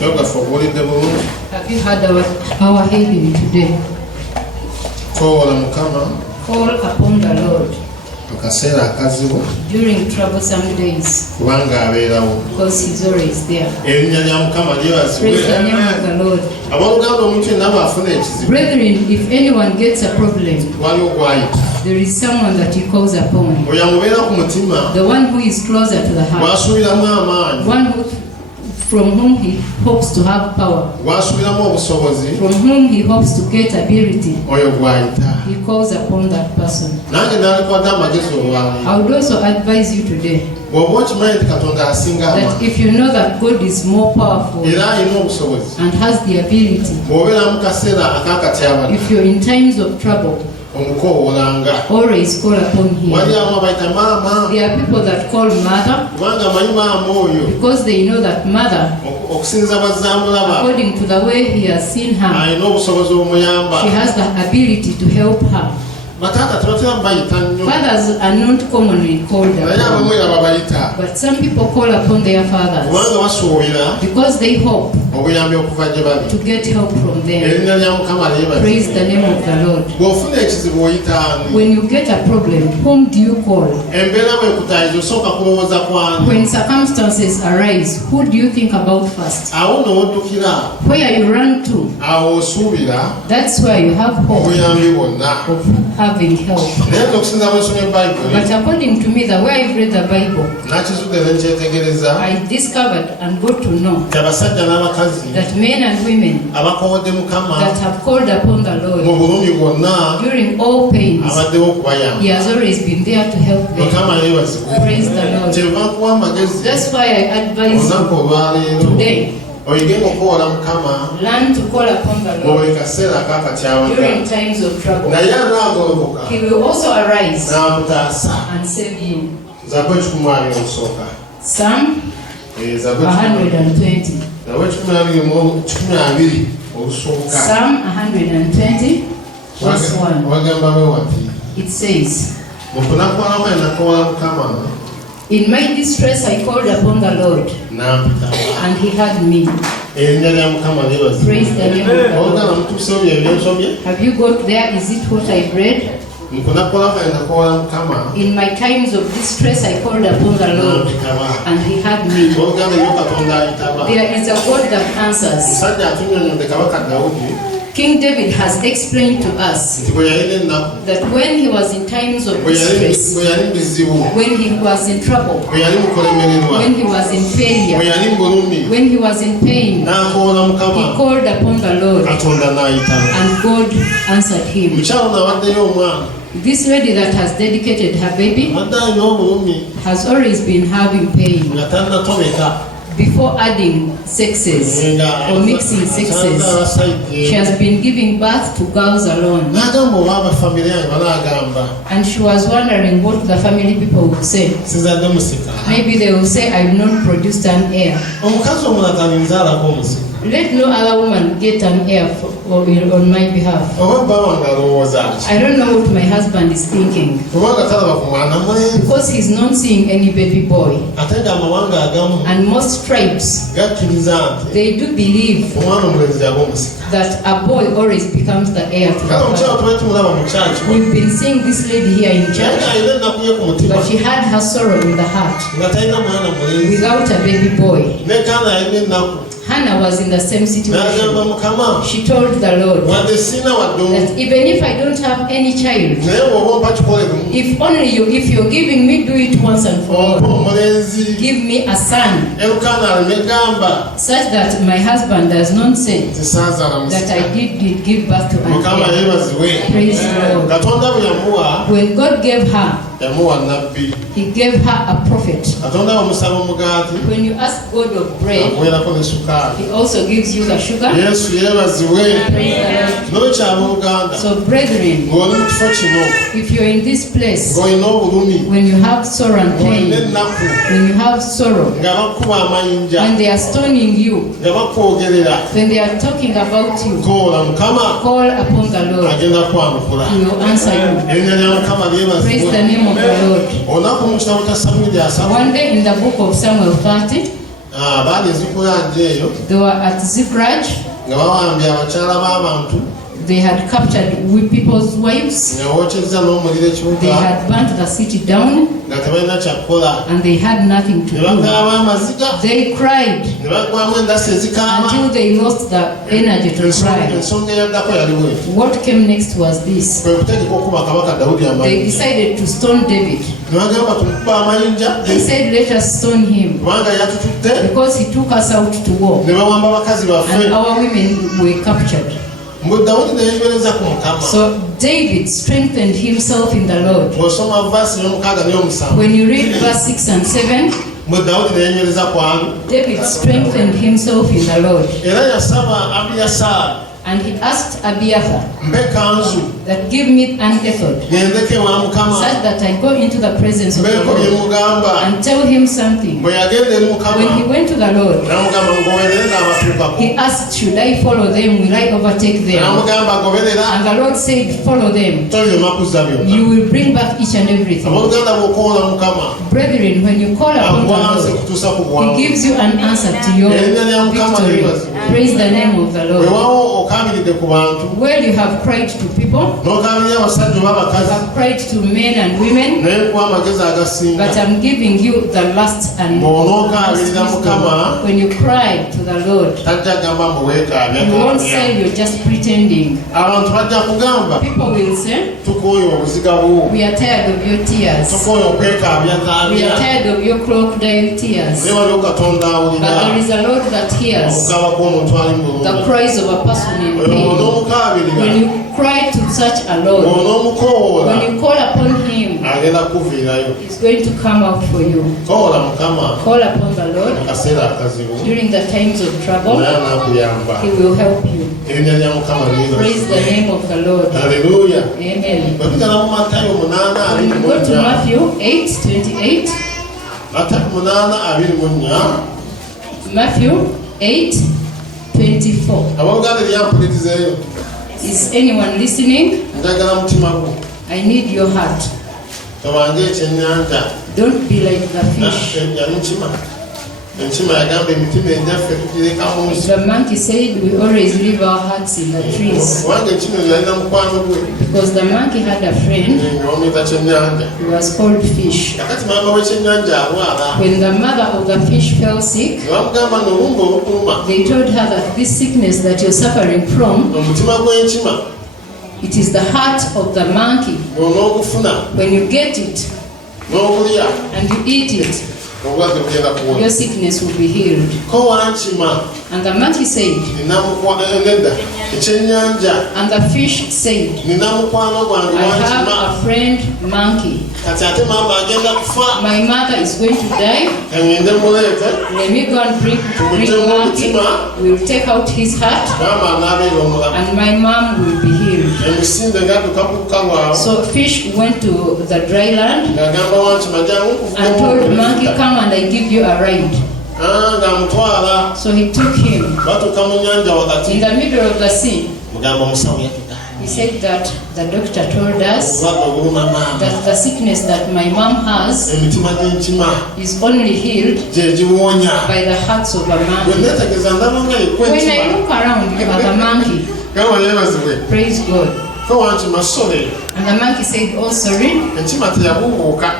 Have you had our healing today? Mukama. Call upon the Lord. Kaseera Akazibu. During troublesome days. Kubanga Abeerawo. Because He's always there. Erinnya lya Mukama lyebazibwe. Praise the name of the Lord. Abooluganda omuntu yenna bw'afuna ekizibu. Brethren, if anyone gets a problem, waliwo gw'ayita. there is someone that he calls upon. Oyo amubeera ku mutima. The one who is closer to the heart. Gw'asuubiramu amaanyi. One who, from whom he hopes to have power. Gw'asuubiramu obusobozi. From whom he hopes to get ability. Oyo gw'ayita. He calls upon that person. Nange naalikuwadde amagezi olwaleero. I would also advise you today bw'oba okimanyi nti Katonda asinga that amaanyi. if you know that God is more powerful Era alina obusobozi. and has the ability, bw'obeera mu kaseera ak'akatyabala. if you're in times of trouble, Kowoolanga. always call upon Him. Wali abo abayita maama. There are people that call mother Kubanga amanyi maama oyo. because they know that mother, Okusinza bazzamulaba. according to the way he has seen her, Alina obusobozi obumuyamba. she has the ability to help her. Bataata tebatera bayita nnyo. Fathers are not commonly called Naye upon, abamu era babayita. but some people call upon their fathers Kubanga basuubira because they hope obuyambi okuva gye bali. to get help from them. Erinnya lya Mukama Praise the lyebazibwe. name of the Lord. Bw'ofuna ekizibu oyita ani? When you get a problem, whom do you call? Embeera bw'ekutaayiza osooka kulowooza ku ani? When circumstances arise, who do you think about first? Awo n'oddukira. Where you run to, Awo osuubira that's where you have hope obuyambi bwonna. of having help. Naye okusinza bw'ensomye Bayibuli. But according to me, the way I've read the Bible, Nakizudde ne nkyetegereza. I discovered and got to know Nti abasajja n'abakazi that men and women abakowodde Mukama that have called upon the mu Lord bulumi bwonna during all pains, abaddewo okubayamba. He has always been there to help them. Mukama yeebazibwe. Praise the Lord. Kyenva nkuwa amagezi That's why I advise olunaku you olwaleero today, oyigenga okuwola Mukama learn to call upon the mu Lord buli kaseera ak'akatyabaga. during times of trouble. Naye anaagolokoka He will also arise n'amutaasa. and save you. Zaburi 120. Psalm Zaburi 120. 120 olusooka. Psalm 120, verse 1. Wagamba bwe wati. It says, Mu kunakuwala kwange nakowola Mukama in my distress I called upon the Lord, n'ampitaba. and He heard me. Erinnya lya Mukama lyebazibwe. Praise the name of the Oluganda Lord. mutuusewo bye byensomye. Have you got there? Is it what I read? Mu kunakuwala kwange nakowola Mukama In my times of distress I called upon the Lord, n'ampitaba. and He heard me. Oluganda nnyo Katonda ayitaba. There is a God that answers. Musajja atunnyonnyodde Kabaka Dawudi King David has explained to us nti bwe yalina ennaku, that when he was in times of bwe distress, yali bizibu, when he was in trouble, bwe yali mukolemererwa, when he was in bwe failure, yali mu bulumi, when he was in pain, n'akoola he Mukama, called upon the Lord, Katonda n'ayitaba. and God answered him. Mukyalo n'awaddeyo omwana, This lady that has dedicated her baby abadde alina obulumi has always been having pain nga tannatomeka. before adding sexes or mixing sexes. She has been giving birth to girls alone, N'agamba oba abafamire yange banaagamba and she was wondering what the family people would say. sizadde musika. Maybe they will say, I've not produced an heir. Omukazi omulala talinzaalako omusika. Let no other woman get an heir on my behalf. Oba bba wange alowooza ki? I don't know what my husband is thinking, Kubanga talaba ku mwana mulenzi. because he's not seeing any baby boy. Ate ng'amawanga agamu And most tribes, gakkiriza nti they do believe omwana omulenzi yaba omusika. that a boy always becomes the heir to the Kale omukyala father. tuba tumulaba mu kyaki. We've been seeing this lady here in Naye church, ng'alina ennaku ye ku mutima but she had her sorrow in the heart nga talina mwana mulenzi. without a baby boy. Ne Kaana yalina ennaku Hannah was in the same n'agamba situation. Mukama, She told the Lord wadde sina wadde omu, that even if I don't have any child, naye bw'oba ompa kikole lumu, if you're giving me, do it once and for ompa all. omulenzi. Give me a son, Erukaana aleme gamba such that my husband does not say nti saazaala that musika. I did give birth to an Mukama heir. yeebazibwe. Praise the Lord. Katonda bwe yamuwa, When God gave her, yamuwa nabbi. He gave her a prophet. Katonda bw'omusaba omugaati, When you ask God of bread, akuweerako ne sukaali. He also gives you the sugar. Yesu yeebazibwe. Praise the Lord. N'okyaba Oluganda, So, brethren, ng'oli mu kifo kino, if you're in this place, ng'olina obulumi, when you have sorrow and ng'olina pain, ennaku, when you have sorrow, nga bakuba amayinja, when they are stoning you, nga bakwogerera, when they are talking about you, koola Mukama call upon the Lord. agenda kwanukula. He will answer you. Erinnya lya Mukama Praise the lyebazibwe. name of the Lord. Olunaku mu kitabo kya Samwiri asatu, One day in the book of Samuel 30, baali Zikulanje eyo They were at Zikraj. nga bawambye abakyala b'abantu They had captured people's wives. nga bookyezza n'omuliro They ekibuga had burnt the city down, nga tebalina kyakukola and they had nothing to ne do. bakaaba amaziga They cried ne bagwamu endasi ezikaaba. until they lost the energy to cry. Ensonga eyaddako yali bweti What came next was this. kwe kutegeka okuba kabaka Dawudi They amayinja decided to stone David. ne bagamba tumukuba amayinja They said, let us stone him kubanga yatututte because he took us out to war, ne bawamba bakazi and baffe. our women were captured. Mbwe Dawudi ne yeebereza ku Mukama. So David strengthened himself in the Lord. Bw'osoma vaasi y'omukaaga n'eyomusanvu When you read verse 6 and 7, mbwe Dawudi ne yeebereza ku ani David strengthened himself in the Lord. era yasaba Abiyasaali And he asked Abeerawo mbe kanzu that give me an ephod, ngendeke wa Mukama such that I go into the presence of the mbeeko bye Lord mugamba. and tell him something. Bwe yagenda eri When he Mukama went to the Lord, n'amugamba ngoberere n'abatuukako. he asked, should I follow them? Will I overtake them? N'amugamba goberera And the Lord said, follow them. tolema kuzza byonna. You will bring back each and everything. Abooluganda bw'okoola Mukama Brethren, when you call upon the akwanze Lord, kutuusa ku he bwangu. gives you an answer to your Erinnya lya Mukama victory. libazibwe. Praise the name of the Lord. Weewaawo okaamiridde ku bantu Where you have cried to people, n'okaabirira abasajja oba you abakazi have cried to men and women, naye nkuwa amagezi agasinga. but I'm giving you the last and Bw'onookaabirira most Mukama wisdom. When you cry to the Lord, tajja kugamba mbu weekaabya you won't kaabya. say you're just pretending. Abantu bajja kugamba People will say, tukooye obuziga bwo, we are tired of your tears. tukooye okwekaabya We kaabya. are tired of your crocodile tears. Naye waliwo Katonda But there awulira is a Lord that hears okukaaba kw'omuntu ali mu the bulumi. cries of a person in Oyo pain. onoomukaabirira, When you cry to such a Lord, onoomukoola, when you call upon him, agenda kuviirayo. he's going to come out for you. Koola Mukama Call upon the Lord mu kaseera akazibu, during the times of trouble. naye anaakuyamba. He will help you. Erinnya lya Mukama Praise the liibazibwe. name of the Lord. Haleluya. Amen. Bwe tugenda mu Matayo 8:24, When you go to Matthew 8:28, Matayo 8:24, Matthew 8:24. abooluganda eryampulirizeeyo, Is anyone listening? njagala mutima gwo, I need your heart. tobange ekyennyanja. Don't be like the fish. Yali nkima. Enkima yagamba emitima egyaffe tugireka mu nsi. The monkey said we always leave our hearts in the trees. Kubanga enkima eyo yalina mukwano gwe Because the monkey had a friend nga bamuyita kyennyanja. who was called fish. Kakati maama w'ekyennyanja alwala. When the mother of the fish fell sick, Ne bamugamba n'olumba olukuluma. they told her that this sickness that you're suffering from, Omutima gw'enkima it is the heart of the monkey. bw'onoogufuna When you get it n'ogulya, and you eat it, obulwadde bugenda kuwona. your sickness will be healed. Ko wankima And the monkey said, nedda ekyennyanja and the fish said, nina mukwano gwange I have wankima. a friend monkey. Kati ate maama agenda kufa. My mother is going to die. Kangende muleete. Let me go and bring the monkey. We'll take out his heart, Maama anaabeera omulamu. and my mom will be healed. Emisinde ng'adduka ku kukabwawo. So fish went to the dry land Ng'agamba wankima jangu and told monkey, come and I give you a ride. ng'amutwala. So he took him Batuuka mu nnyanja wakati. in the middle of the sea. Mugamba omusawo yatugamba. He said that the doctor told us Obulwadde obuluma maama. that the sickness that my mom has Emitima gy'enkima is only healed gye giwonya. by the hearts of a Bwe monkey. neetegereza ndaba nga yekwa When I enkima. look around, you are the monkey. Gamba yeebazibwe. Praise God. Ko wankima sole. And the monkey said, oh sorry. Enkima teyabuubuuka.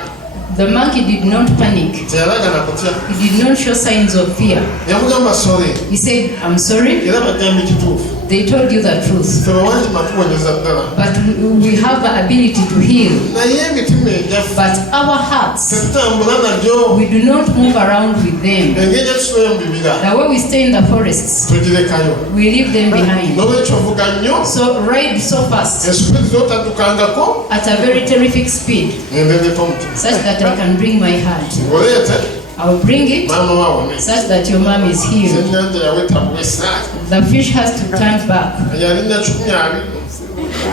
The monkey did not panic. Teyalaga na kutya. He did not show signs of fear. Yamugamba sole. He said, I'm sorry. Era bagamba ekituufu. They told you the truth. Ffe bawankima tuwonyeza ddala. But we have the ability to heal. Naye emitima egyaffe But our hearts, tetutambula nagyo. we do not move around with them. Engeri gye tusobola mu bibira The way we stay in the forests, tugirekayo. we leave them behind. N'olwekyo vuga nnyo. So ride so fast Ensupiri z'otaddukangako. at a very terrific speed, Ngendereeta omutima. such that I can bring my heart. Oleete I will bring it maama waawone. such that your mom is healed. Ekyennyanja yaweta bwesa. The fish has to turn back. Yalina 12.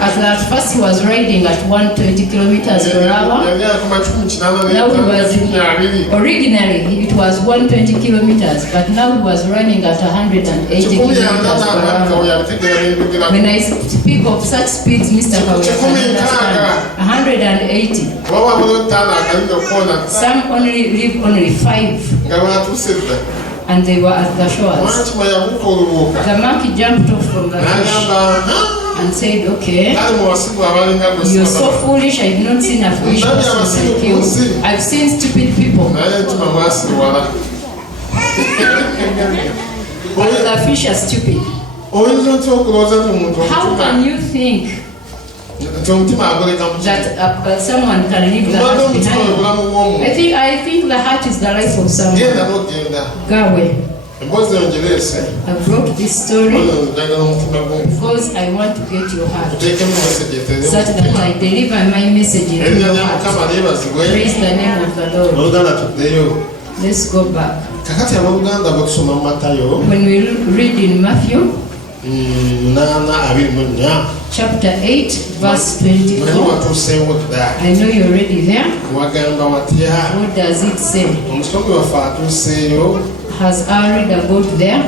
At first he was riding at 120 kilometers per hour. Yali akoma 18 Now he was, 20. originally it was 120 kilometers, but now he was running at 180 kilometers per hour. When I speak of such speeds, Mr. Kaweera can understand. 180. Waba bulotana akalina okuwona Some only live only 5. nga bwatuuse dda. and they were at the shores. The monkey jumped off from the fish and said, okay, you're so foolish, I've not seen a foolish person like you. I've seen stupid people. But the fish are stupid. How can you think that someone can leave the heart behind? I think the heart is the life of someone. Go away. I wrote this story because I want to get your heart, such that I deliver my message into your heart. Praise the name of the Lord. Let's go back. When we read in Matthew chapter 8 verse 24, I know you're already there. What does it say? Has our reader got there?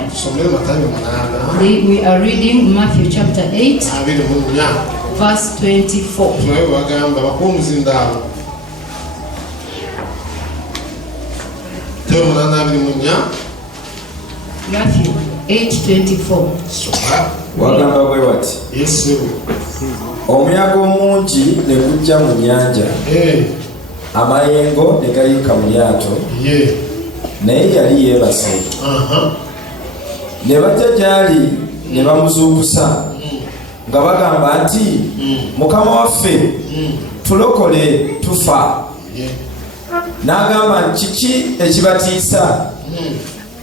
We are reading Matthew chapter 8 verse 24. Matthew 8:24. Wagamba bwe wati, omuyaga omungi ne gujja mu nnyanja, amayengo ne gayuka mu lyato, naye yali yeebase. Ne bajja gy'ali ne bamuzuukusa nga bagamba nti, Mukama waffe, tulokole tufa. N'agamba, kiki ekibatiisa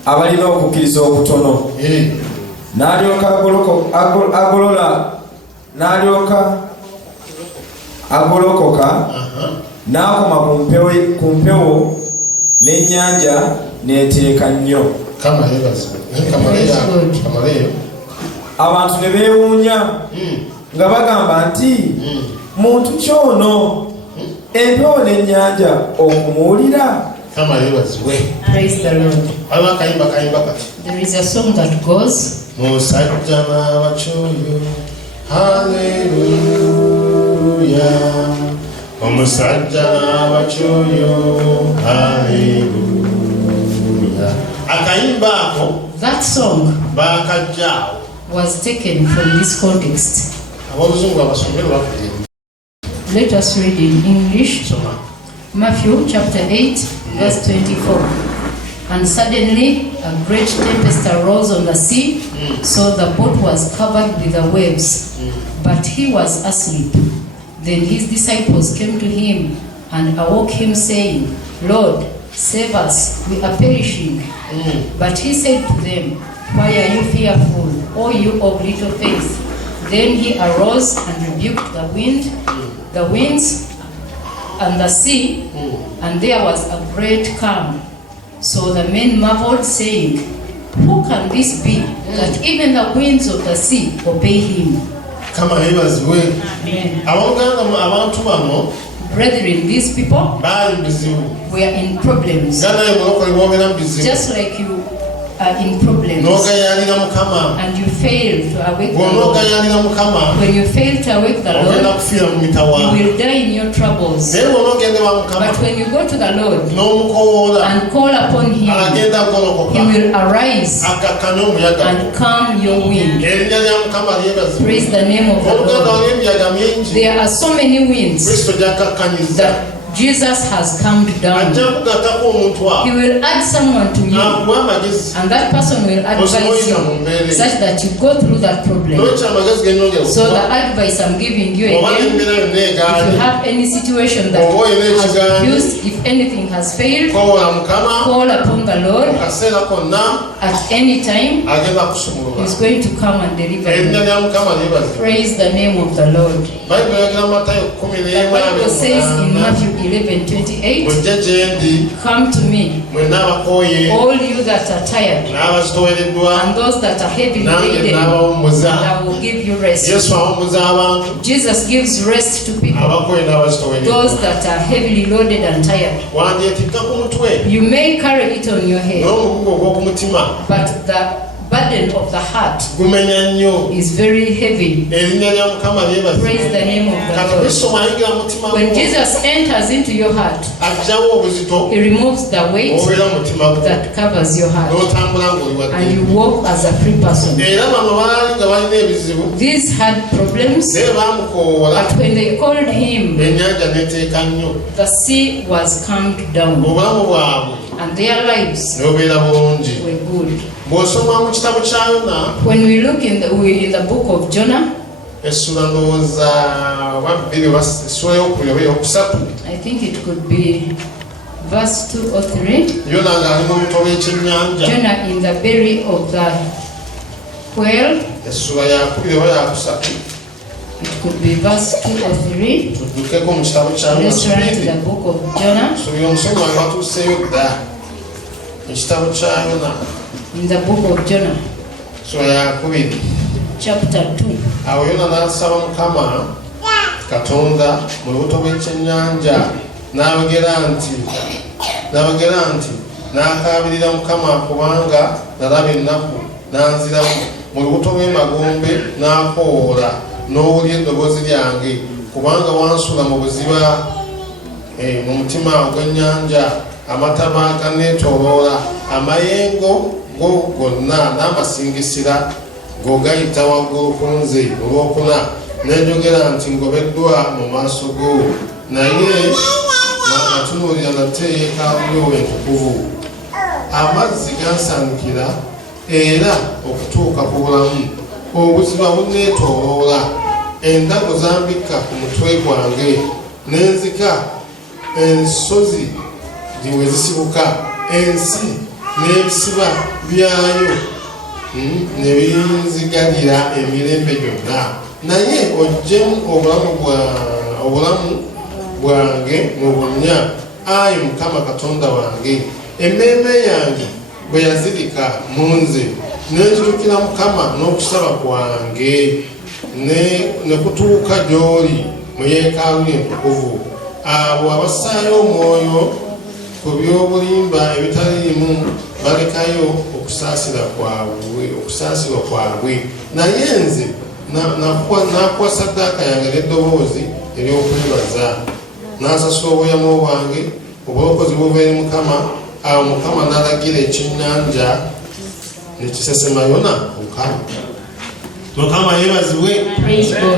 abalina okukkiriza okutono? N'alyoka agolokoka n'akoma ku mpewo n'ennyanja n'eteeka nnyo. Abantu ne beewuunya nga bagamba nti, muntu kyono empewo n'ennyanja okumuwulira? Praise the Lord. There is a song that goes, Musajja n'abachoyo, hallelujah. Omusajja n'abachoyo, hallelujah. Akayimba ako, that song bakajjaawo was taken from this context. Ab'oluzungu abasomero bakugenda. Let us read in English. Matthew chapter 8 verse 24. And suddenly a great tempest arose on the sea, so the boat was covered with the waves, but he was asleep. Then his disciples came to him and awoke him, saying, Lord, save us, we are perishing. But he said to them, why are you fearful, O you of little faith? Then he arose and rebuked the winds and the sea, and there was a great calm. So the men marveled, saying, who can this be, that even the winds of the sea obey him? Amen. Brethren, these people were in problems, just like you are in problems, and you fail to awake the Lord. When you fail to awake the Lord, you will die in your troubles. But when you go to the Lord and call upon Him, He will arise and calm your wind. Praise the name of the Lord. There are so many winds that Jesus has calmed down. He will add someone to you, and that person will advise you, such that you go through that problem. So the advice I'm giving you again, if you have any situation that has refused, if anything has failed, call upon the Lord at any time. He's going to come and deliver you. Praise the name of the Lord. The Bible says in Matthew 11:28, come to me, all you that are tired, and those that are heavy laden, and I will give you rest. Jesus gives rest to people, those that are heavily loaded and tired. You may carry it on your head, but the burden burden of the heart gumenya nnyo. is very heavy. Erinnya lya Mukama lyebazibwe. Praise the name of the Kati Lord. Kristo bw'ayingira mu mutima When gwo, Jesus enters into your heart, aggyawo obuzito he removes the weight obeera mu mutima gwo, that covers your heart, n'otambula ng'oli wa and ddembe. you walk as a free person. Era bano baali nga balina ebizibu, These had problems, naye baamukoowola, but when they called him, ennyanja n'eteeka nnyo, the sea was calmed down, obulamu bwabwe and their lives ne bubeera bulungi. were good. Bw'osoma mu kitabo kya Yona, When we look in the book of Jonah, essula ndowooza wabbiri oba essula y'okubiri oba eyokusatu, I think it could be verse 2 or 3. Yona ng'ali mu buto bw'ekyennyanja, Jonah in the belly of the whale. essula yakubiri oba yakusatu. It could be verse 2 or 3. Tuddukeko mu kitabo kya Yona Let's run to Subiiri. the book of Jonah. Subiira omusomi wange batuuseeyo dda. Ekitabo kya Yona, In the book of Jonah, essula yakubiri. chapter 2. Awo Yona n'asaba Mukama Katonda mu lubuto bw'ekyennyanja, n'ayogera nti n'akaabirira Mukama kubanga nalaba ennaku, n'anziramu mu lubuto lw'emagombe, n'akoowoola n'owulya eddoboozi lyange, kubanga wansula mu buziba mu mutima ogw'ennyanja, amataba ganneetooloola, amayengo go gonna n'amasingisira go gayita waggulu ku nze. Olwokuna nenjogera nti ngobeddwa mu maaso go, naye natunuulira nate yeekaalu yo entukuvu. Amazzi gansaanikira era okutuuka ku bulamu, obuziba bunneetooloola, endago zambikka ku mutwe gwange, n'enzika ensozi we zisibuka, ensi n'ebisiba byayo ne binzigalira emirembe gyonna. Naye oggyemu obulamu bwange mu bunnya, Ayi Mukama Katonda wange. Emmeeme yange bwe yazirika mu nze, n'enjulukira Mukama n'okusaba kwange, ne kutuuka gy'oli mu yeekaalu entukuvu. Abo abassaayo omwoyo ku by'obulimba ebitaliimu balekayo okusaasirwa kwabwe. Naye nze nakuwa ssaddaaka yange n'eddoboozi ery'okwebaza, n'asasula obuyamo bwange, obulokozi buva eri Mukama. Awo Mukama n'alagira ekyennyanja ne kisesema Yona omukalu. Mukama yeebazibwe.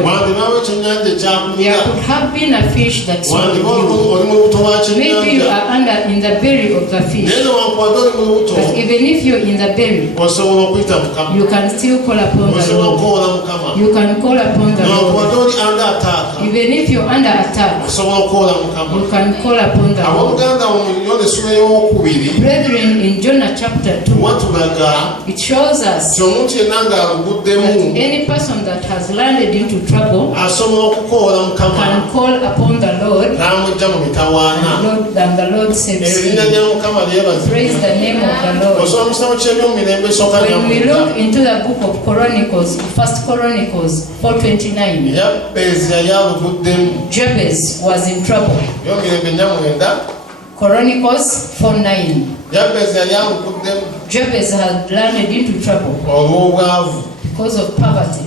Wandibaawo ekyennyanja There ekyakumira, could have been a fish that swallowed wandibaawo you. oli mu buto bwa Maybe you kyennyanja, are under in the belly of the fish. naye newankubadde oli mu lubuto, But even if you're in the belly, osobola okuyita Mukama, you can still call upon the osobola Lord. okukoola Mukama. You can call upon the Newankubadde Lord. oli anda ataaka, Even if you're under attack, osobola okukoola Mukama. you can call upon the Lord. Abooluganda mu Yona essula y'okubiri Brethren, in Jonah chapter 2, watulaga it shows us ti omuntu yenna ng'aluguddemu that any person that has landed into trouble asobola okukoola Mukama can call upon the Lord, n'amugya mu mitawaana. and the Lord saves Erinnya him. lya Mukama lyebazibwe. Praise the name of the Lord. Osoma mu kitabo ky'ebyomumirembe esooka lya When we mwenda. look into the book of Chronicles, 1 Chronicles 4:29, Yabezi yali aluguddemu. Jabez was in trouble. Ebyomumirembe nnya mwenda. Chronicles 4:9. Yabezi yali aluguddemu Jabez had landed into trouble olw'obwavu. because of poverty.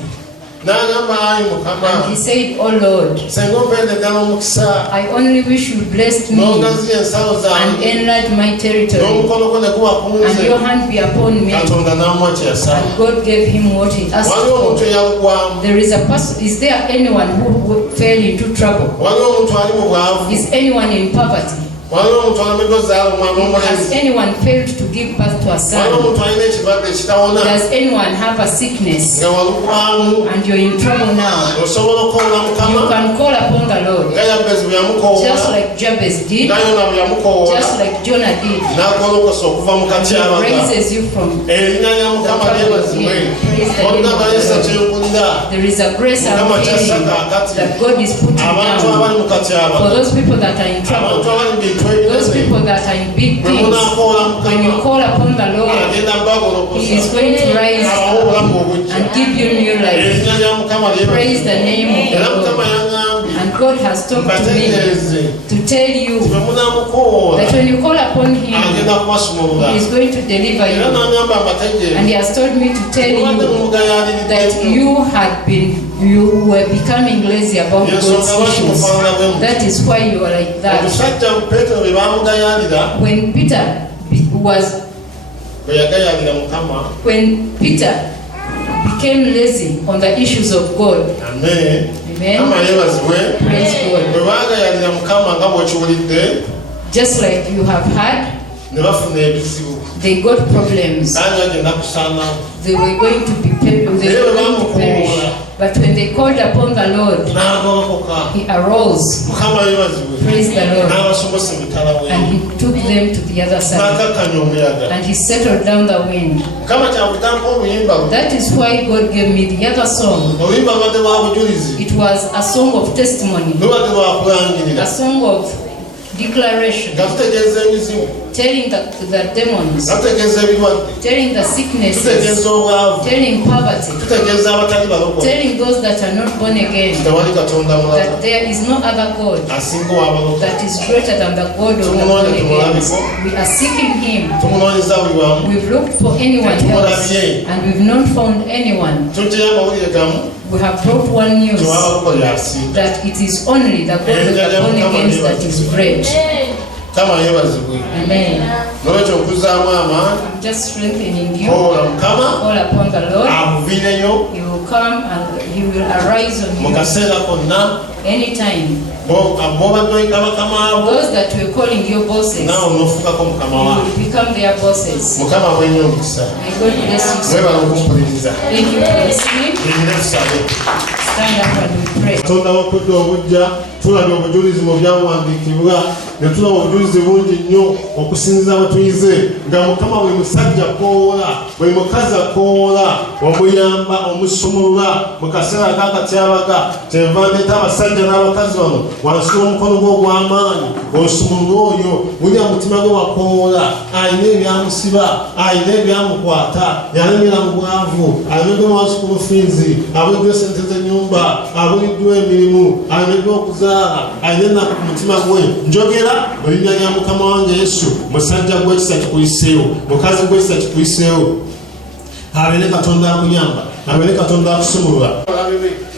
N'agamba Ayi Mukama, And he said, "Oh Lord, senga ompeedde ddala omukisa, I only wish you blessed me n'ogaziya ensalo and zange, enlarge my territory, n'omukono gwo ne guba ku and nze." your hand be upon me." Katonda n'amuwa kye yasaba. And God gave him what he asked Waliwo omuntu for. eyalugwamu, There is a person, is there anyone who fell into trouble? waliwo omuntu ali mu bwavu, Is anyone in poverty? waliwo omuntu alameddwa ozaala omwana Has omulenzi, anyone failed to give birth to a waliwo son? omuntu alina ekirwadde ekitawona Does anyone have a sickness nga walugwamu, and you're in trouble now? osobola okukoola You Mukama can call upon the Lord, nga Yabezi bwe just yamukoola, like Jabez did, nga Yona bwe yamukoola, just like Jonah did. n'agolokosa okuva mu He katyabaga. raises you from. Erinnya lya Mukama lyebazibwe. Oluganda yesa kyenkulira, There is a grace and Mukama feeling kyasaka akati that God is putting abantu down abali mu for katyabaga, those people that are in abantu trouble, abali mu bintu those ebinene, people that are in big bwe things. munaakoola When you Mukama call upon the Lord, agenda bagolokosa, He is going to rise abawo obulamu obujja. and give you new life. Erinnya lya Mukama Praise the lyebazibwe. name of Era the Mukama Lord. yaŋŋambye, And God has talked to me to tell you that when you call upon Him, He is going to deliver you. And He has told me to tell you that you were becoming lazy about God's issues. That is why you are like that. When Peter became lazy on the issues of God. Amen. Praise God. Just like you have had, they got problems. They were going to perish. But when they called upon the Lord, He arose. Praise the Lord. And He took them to the other side. And He settled down the wind. That is why God gave me the other song. It was a song of testimony. A song of declaration. Telling the demons, telling the sicknesses, telling poverty, telling those that are not born again, that there is no other God that is greater than the God of the born again. We are seeking Him. We've looked for anyone else and we've not found anyone. We have brought one news that it is only the God of the born again that is great. Amen. I'm just strengthening you. Call upon the Lord. He will come and He will arise on you anytime. Those that were calling your bosses, you will become their bosses. May God bless you so much. Thank you for listening. Stand up and we pray. Tulabye obujulizi mu byawandiikibwa ne tulaba obujulizi bungi nnyo okusinziza abatuyize nga Mukama bwe musajja akoola bwe mukazi akoola omuyamba omusumulula mu kaseera ak'akatyabaga kyenva ndeeta abasajja n'abakazi bano wansi w'omukono gwo ogw'amaanyi osumulula oyo wulya mutima gwe wakoola alina ebyamusiba alina ebyamukwata yalemera mu bwavu alemeddwa wansi ku bufinzi abuliddwa esente z'ennyumba abuliddwa emirimu alemeddwa okuza ayina ku mutima gwe njogera mu linnya lya Mukama wange Yesu musajja gw'ekisa kikuyiseewo mukazi gw'ekisa kikuyiseewo abeere Katonda akuyamba abeere Katonda akusumulula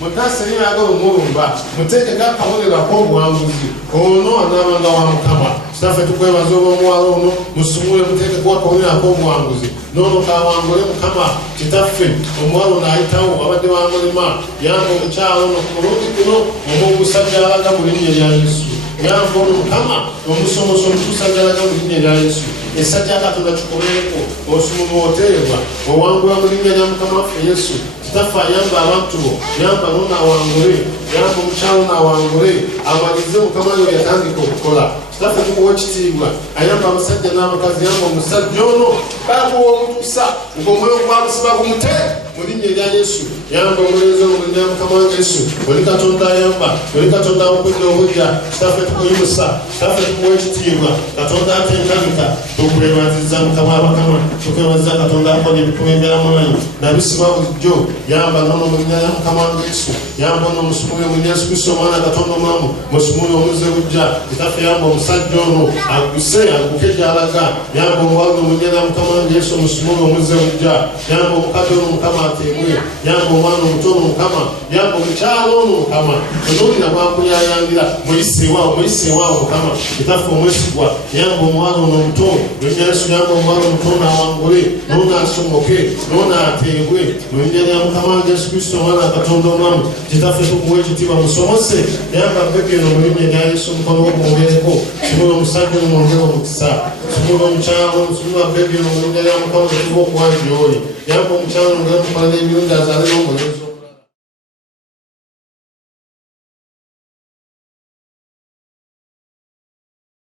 mutasiri yagala omulumba muteekeko akabonero ak'obuwanguzi ono anaabanga wa Mukama kitaffe tukwebaza olw'omuwala ono musumule muteekeko akabonero ak'obuwanguzi noono kawangule Mukama kitaffe omuwala ono ayitawo abadde wamulima yamba omukyalo ono ku mulundi guno omw'omusajja alaga mu linnya lya Yesu yamba ono Mukama omusomoso omutusajja alaga mu linnya lya Yesu esajja Katonda kikoleeko osumulwa oteebwa owangula mu linnya lya Mukama waffe Yesu kitaffe ayamba abantu bo yamba nono awangule yamba omukyalo n'awangule amalize Mukama yo yatandika okukola kitaffe tukuwa ekitiibwa ayamba abasajja n'abakazi yamba omusajja ono bakuwa omutuusa ng'omwoyo gwamusiba gumute mu linnya lya Yesu yamba omulenzi ono mu linnya lya Mukama wange Yesu oli Katonda ayamba oli Katonda awukudde obujja kitaffe tukuyimusa kitaffe tukuwa ekitiibwa Katonda atenkanika tukwebaziza Mukama w'abakama tukwebaziza Katonda akola ebikulu eby'amaanyi nabisiba bulijjo yamba nono mu linnya lya Mukama wange Yesu yamba ono omusumule mu linnya Yesu Kristo omwana Katonda omulamu musumule omuzze bujja kitaffe yamba omusajja ono aguse aguke gy'alaga yamba omuwala ono mu linnya lya Mukama wange Yesu omusumule omuzze bujja yamba omukazi ono Mukama ateemwe yamba omwana omuto ono Mukama yamba omukyalo ono Mukama onoolira bwakuyayambira muyiseewaawo Mukama kitaffe omwesigwa yamba omuwala ono omuto mu linnya Yesu yamba omuwala omuto ono awangule nono asomoke nono ateebwe mu linnya lya Mukama wange Yesu Kristo omwana Katonda omulamu kitaffe tukuwa ekitiibwa musomose yamba bbebi eno mu linnya lya Yesu omukono gwo gwongereko sumula omusajja ono mwongere omukisa sumula omukyalo sumula bbebi eno mu linnya lya Mukama okuwa okuwa gy'oli yamba omukyalo ngere mukola n'ebirungi azaale n'omulenzi